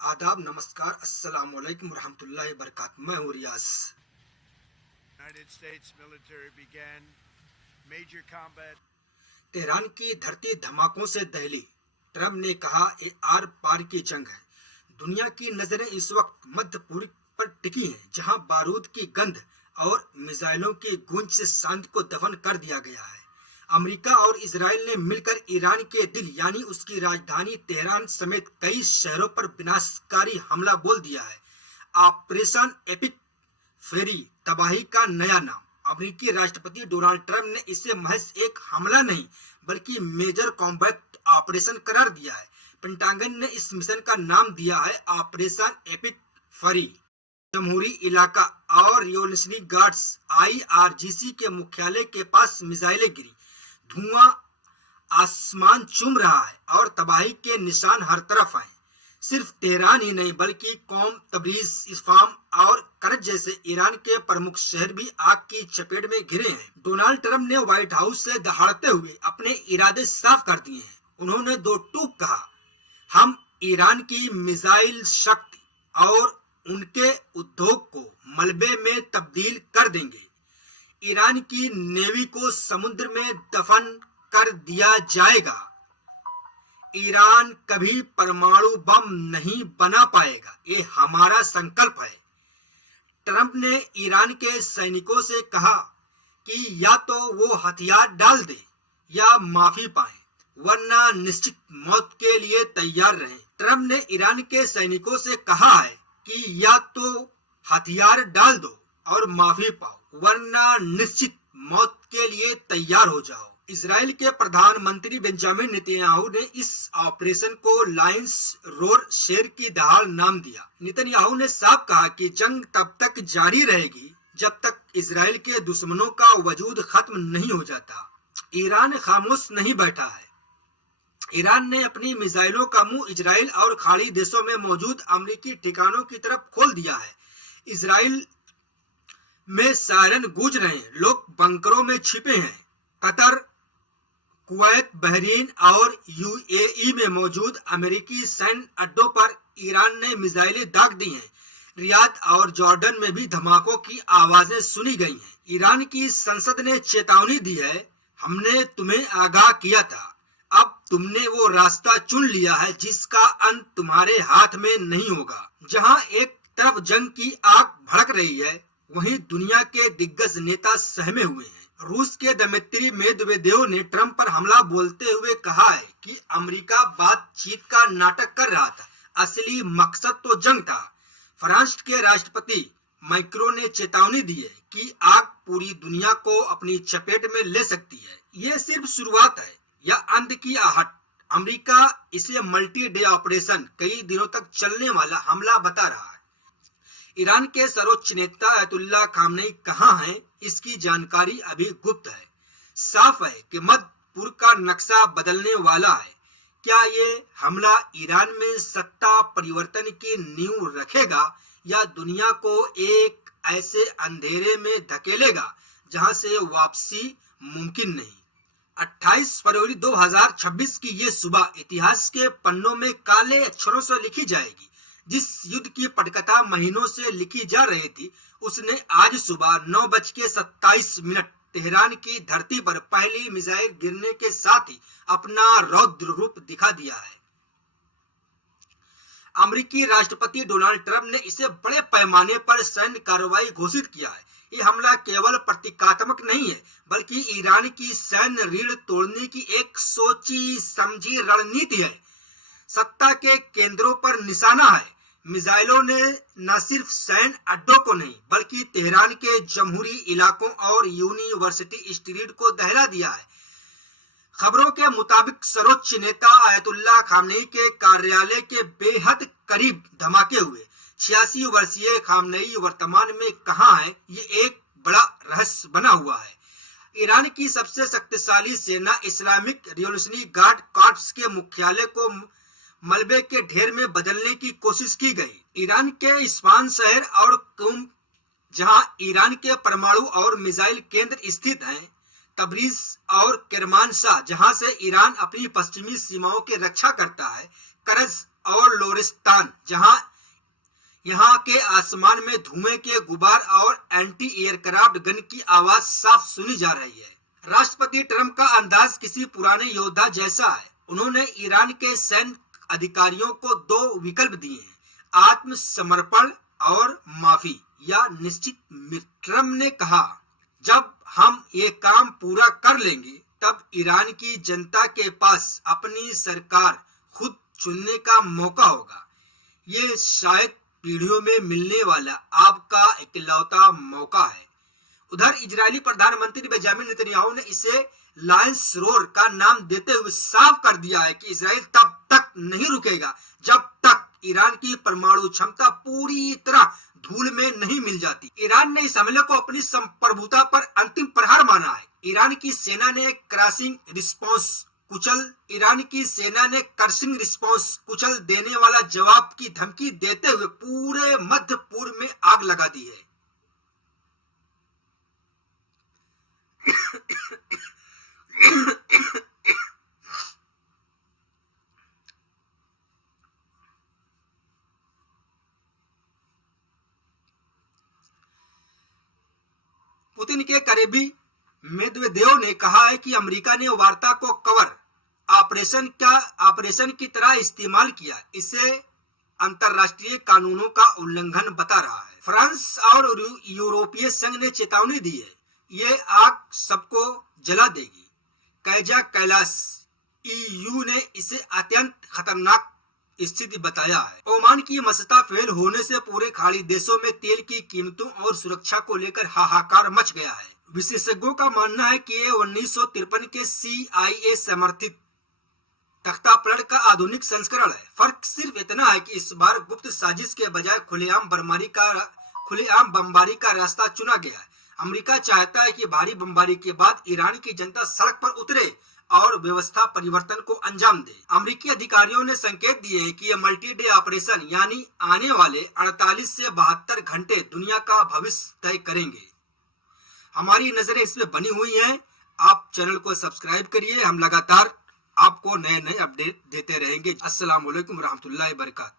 आदाब, नमस्कार, अस्सलाम वालेकुम रहमतुल्लाहि व बरकातहू। मैं हूँ रियाज। United States military began major combat. Tehran की धरती धमाकों से दहली। ट्रंप ने कहा, ये आर पार की जंग है। दुनिया की नजरें इस वक्त मध्य पूर्व पर टिकी हैं, जहां बारूद की गंध और मिसाइलों की गूंज से शांति को दफन कर दिया गया है। अमेरिका और इजराइल ने मिलकर ईरान के दिल यानी उसकी राजधानी तेहरान समेत कई शहरों पर विनाशकारी हमला बोल दिया है। ऑपरेशन एपिक फेरी तबाही का नया नाम। अमेरिकी राष्ट्रपति डोनाल्ड ट्रंप ने इसे महज एक हमला नहीं बल्कि मेजर कॉम्बैट ऑपरेशन करार दिया है। पेंटागन ने इस मिशन का नाम दिया है ऑपरेशन एपिक फरी। जमहूरी इलाका और रिवॉल्यूशनरी गार्ड्स आईआरजीसी के मुख्यालय के पास मिसाइलें गिरी, धुआं आसमान चूम रहा है और तबाही के निशान हर तरफ आए। सिर्फ तेहरान ही नहीं बल्कि कौम, तबरीज, इस्फान और करज जैसे ईरान के प्रमुख शहर भी आग की चपेट में घिरे हैं। डोनाल्ड ट्रंप ने व्हाइट हाउस से दहाड़ते हुए अपने इरादे साफ कर दिए हैं। उन्होंने दो टूक कहा, हम ईरान की मिसाइल शक्ति और उनके उद्योग को मलबे में तब्दील कर देंगे। ईरान की नेवी को समुद्र में दफन कर दिया जाएगा। ईरान कभी परमाणु बम नहीं बना पाएगा, ये हमारा संकल्प है। ट्रंप ने ईरान के सैनिकों से कहा कि या तो वो हथियार डाल दे या माफी पाए, वरना निश्चित मौत के लिए तैयार रहें। ट्रंप ने ईरान के सैनिकों से कहा है कि या तो हथियार डाल दो और माफी पाओ, वरना निश्चित मौत के लिए तैयार हो जाओ। इजराइल के प्रधानमंत्री बेंजामिन नेतन्याहू ने इस ऑपरेशन को लायंस रोर शेर की दहाड़ नाम दिया। नेतन्याहू ने साफ कहा कि जंग तब तक जारी रहेगी जब तक इजराइल के दुश्मनों का वजूद खत्म नहीं हो जाता। ईरान खामोश नहीं बैठा है। ईरान ने अपनी मिसाइलों का मुंह इजराइल और खाड़ी देशों में मौजूद अमेरिकी ठिकानों की तरफ खोल दिया है। इजराइल में सायरन गूंज रहे हैं, लोग बंकरों में छिपे हैं। कतर, कुवैत, बहरीन और यूएई में मौजूद अमेरिकी सैन्य अड्डों पर ईरान ने मिसाइलें दाग दी हैं। रियाद और जॉर्डन में भी धमाकों की आवाजें सुनी गई हैं। ईरान की संसद ने चेतावनी दी है, हमने तुम्हें आगाह किया था, अब तुमने वो रास्ता चुन लिया है जिसका अंत तुम्हारे हाथ में नहीं होगा। जहां एक तरफ जंग की आग भड़क रही है, वहीं दुनिया के दिग्गज नेता सहमे हुए हैं। रूस के दमित्री मेदवेदेव ने ट्रंप पर हमला बोलते हुए कहा है कि अमेरिका बातचीत का नाटक कर रहा था, असली मकसद तो जंग था। फ्रांस के राष्ट्रपति मैक्रों ने चेतावनी दी है कि आग पूरी दुनिया को अपनी चपेट में ले सकती है। ये सिर्फ शुरुआत है या अंत की आहट। अमेरिका इसे मल्टी डे ऑपरेशन, कई दिनों तक चलने वाला हमला बता रहा है। ईरान के सर्वोच्च नेता अयतुल्लाह खामेनी कहाँ हैं, इसकी जानकारी अभी गुप्त है। साफ है कि मध्य पूर्व का नक्शा बदलने वाला है। क्या ये हमला ईरान में सत्ता परिवर्तन की नींव रखेगा या दुनिया को एक ऐसे अंधेरे में धकेलेगा जहां से वापसी मुमकिन नहीं। 28 फरवरी 2026 की ये सुबह इतिहास के पन्नों में काले अक्षरों से लिखी जाएगी। जिस युद्ध की पटकथा महीनों से लिखी जा रही थी, उसने आज सुबह 9:27 तेहरान की धरती पर पहली मिसाइल गिरने के साथ ही अपना रौद्र रूप दिखा दिया है। अमेरिकी राष्ट्रपति डोनाल्ड ट्रंप ने इसे बड़े पैमाने पर सैन्य कार्रवाई घोषित किया है। ये हमला केवल प्रतीकात्मक नहीं है, बल्कि ईरान की सैन्य रीढ़ तोड़ने की एक सोची समझी रणनीति है। सत्ता के केंद्रों पर निशाना है। मिसाइलों ने न सिर्फ सैन्य अड्डों को नहीं बल्कि तेहरान के जमहूरी इलाकों और यूनिवर्सिटी स्ट्रीट को दहला दिया है। खबरों के मुताबिक सर्वोच्च नेता अयतुल्लाह खामेनी के कार्यालय के बेहद करीब धमाके हुए। 86 वर्षीय खामेनी वर्तमान में कहां है, ये एक बड़ा रहस्य बना हुआ है। ईरान की सबसे शक्तिशाली सेना इस्लामिक रिवॉल्यूशनरी गार्ड कॉर्प्स के मुख्यालय को मलबे के ढेर में बदलने की कोशिश की गई। ईरान के इस्फान शहर और कुम, जहां ईरान के परमाणु और मिसाइल केंद्र स्थित हैं, तबरीज और केरमानशाह, जहां से ईरान अपनी पश्चिमी सीमाओं की रक्षा करता है, करज और लोरिस्तान, जहां यहाँ के आसमान में धुएं के गुबार और एंटी एयरक्राफ्ट गन की आवाज साफ सुनी जा रही है। राष्ट्रपति ट्रंप का अंदाज किसी पुराने योद्धा जैसा है। उन्होंने ईरान के सैन्य अधिकारियों को 2 विकल्प दिए हैं, आत्मसमर्पण और माफी या निश्चित मृत्यु। ट्रंप ने कहा, जब हम ये काम पूरा कर लेंगे तब ईरान की जनता के पास अपनी सरकार खुद चुनने का मौका होगा। ये शायद पीढ़ियों में मिलने वाला आपका इकलौता मौका है। उधर इजरायली प्रधानमंत्री बेंजामिन नेतन्याहू ने इसे लायंस रोर का नाम देते हुए साफ कर दिया है कि इजराइल तब तक नहीं रुकेगा जब तक ईरान की परमाणु क्षमता पूरी तरह धूल में नहीं मिल जाती। ईरान ने इस हमले को अपनी संप्रभुता पर अंतिम प्रहार माना है। ईरान की सेना ने क्रशिंग रिस्पॉन्स कुचल देने वाला जवाब की धमकी देते हुए पूरे मध्य पूर्व में आग लगा दी है। पुतिन के करीबी मेदवेदेव ने कहा है कि अमेरिका ने वार्ता को कवर ऑपरेशन की तरह इस्तेमाल किया, इसे अंतरराष्ट्रीय कानूनों का उल्लंघन बता रहा है। फ्रांस और यूरोपीय संघ ने चेतावनी दी है, ये आग सबको जला देगी। कैजा कैलाश EU ने इसे अत्यंत खतरनाक स्थिति बताया है। ओमान की मसता फेल होने से पूरे खाड़ी देशों में तेल की कीमतों और सुरक्षा को लेकर हाहाकार मच गया है। विशेषज्ञों का मानना है कि ये 1953 के CIA समर्थित तख्तापलट का आधुनिक संस्करण है। फर्क सिर्फ इतना है कि इस बार गुप्त साजिश के बजाय खुलेआम बमबारी का रास्ता चुना गया है। अमेरिका चाहता है कि भारी बमबारी के बाद ईरान की जनता सड़क पर उतरे और व्यवस्था परिवर्तन को अंजाम दे। अमेरिकी अधिकारियों ने संकेत दिए हैं कि यह मल्टी डे ऑपरेशन यानी आने वाले 48 से 72 घंटे दुनिया का भविष्य तय करेंगे। हमारी नजरें इसमें बनी हुई हैं। आप चैनल को सब्सक्राइब करिए, हम लगातार आपको नए अपडेट देते रहेंगे। अस्सलाम वालेकुम रहमतुल्लाहि व बरकातहू।